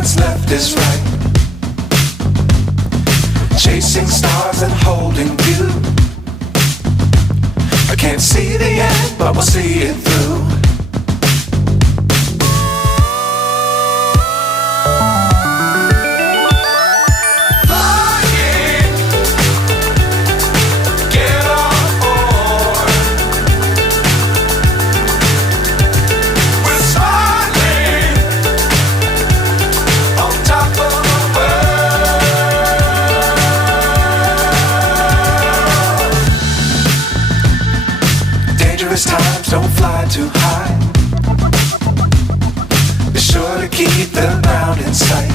what's left is right. Chasing stars and holding you. I can't see the end, but we'll see it through. Times don't fly too high. Be sure to keep the ground in sight.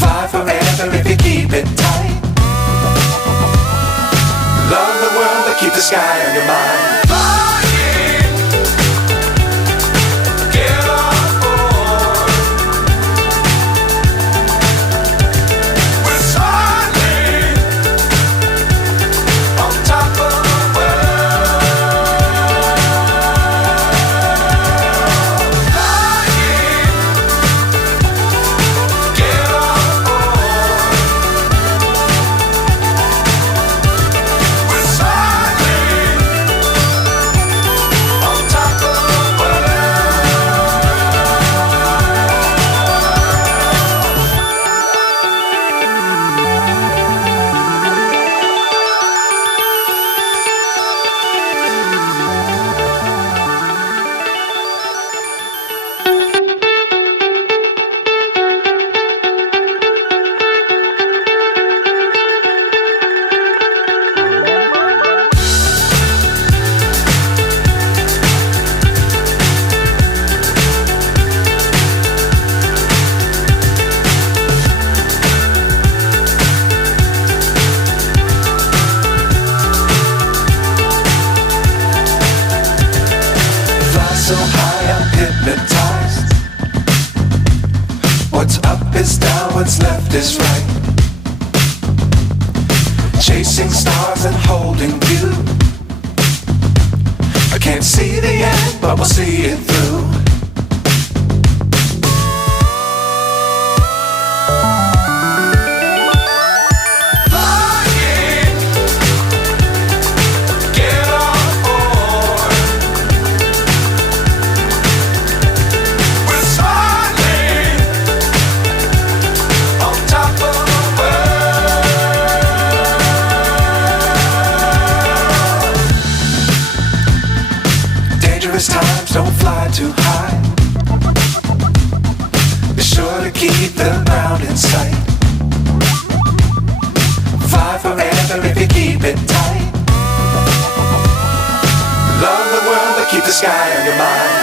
Fly forever if you keep it tight. Love the world but keep the sky on your mind. So high I'm hypnotized. What's up is down, what's left is right. Chasing stars and holding you. I can't see the end, but we'll see it through. Times don't fly too high. Be sure to keep the ground in sight. Fly forever if you keep it tight. Love the world but keep the sky on your mind.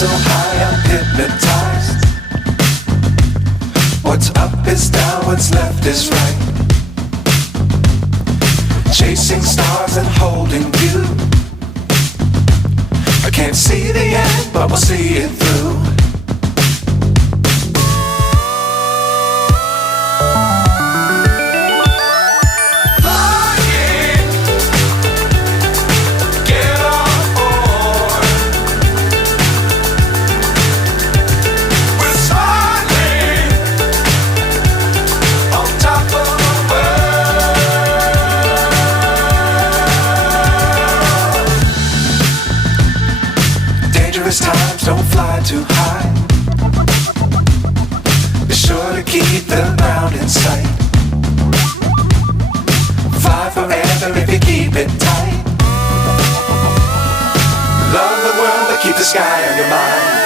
So high I'm hypnotized. What's up is down, what's left is right. Chasing stars and holding you. I can't see the end, but we'll see it through. Dangerous times, don't fly too high. Be sure to keep the ground in sight. Fly forever if you keep it tight. Love the world, but keep the sky on your mind.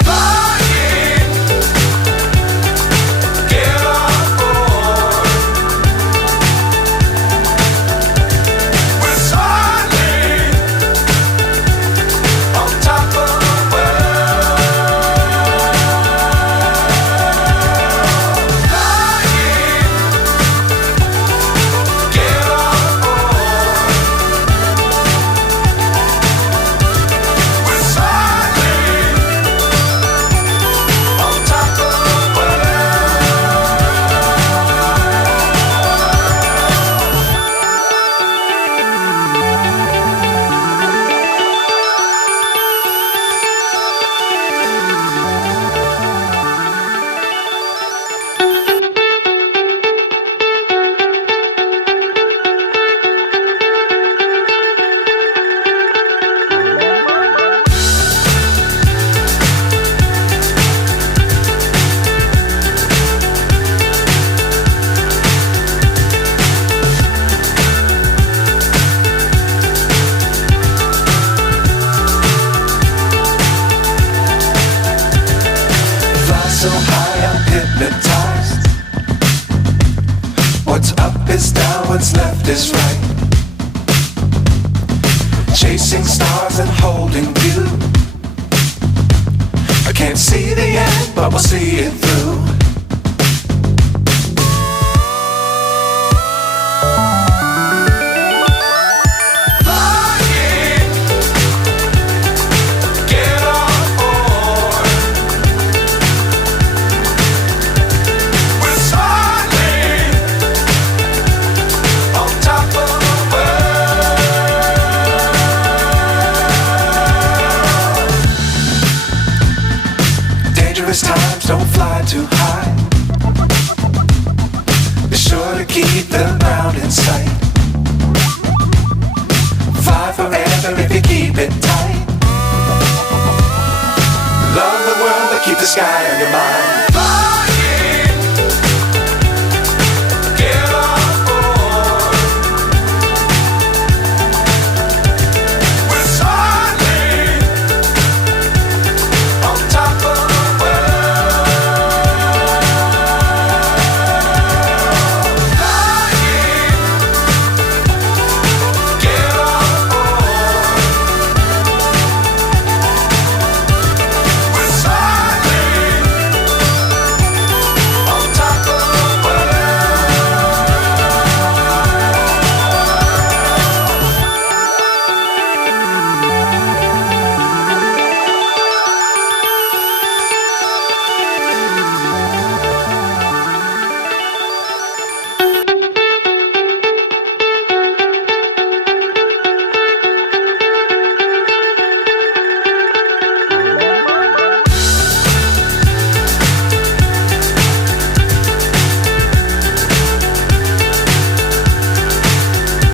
So high, I'm hypnotized. What's up is down, what's left is right. Chasing stars and holding you. I can't see the end, but we'll see it through. Dangerous times, don't fly too high. Be sure to keep the ground in sight. Fly forever if you keep it tight. Love the world, but keep the sky on your mind.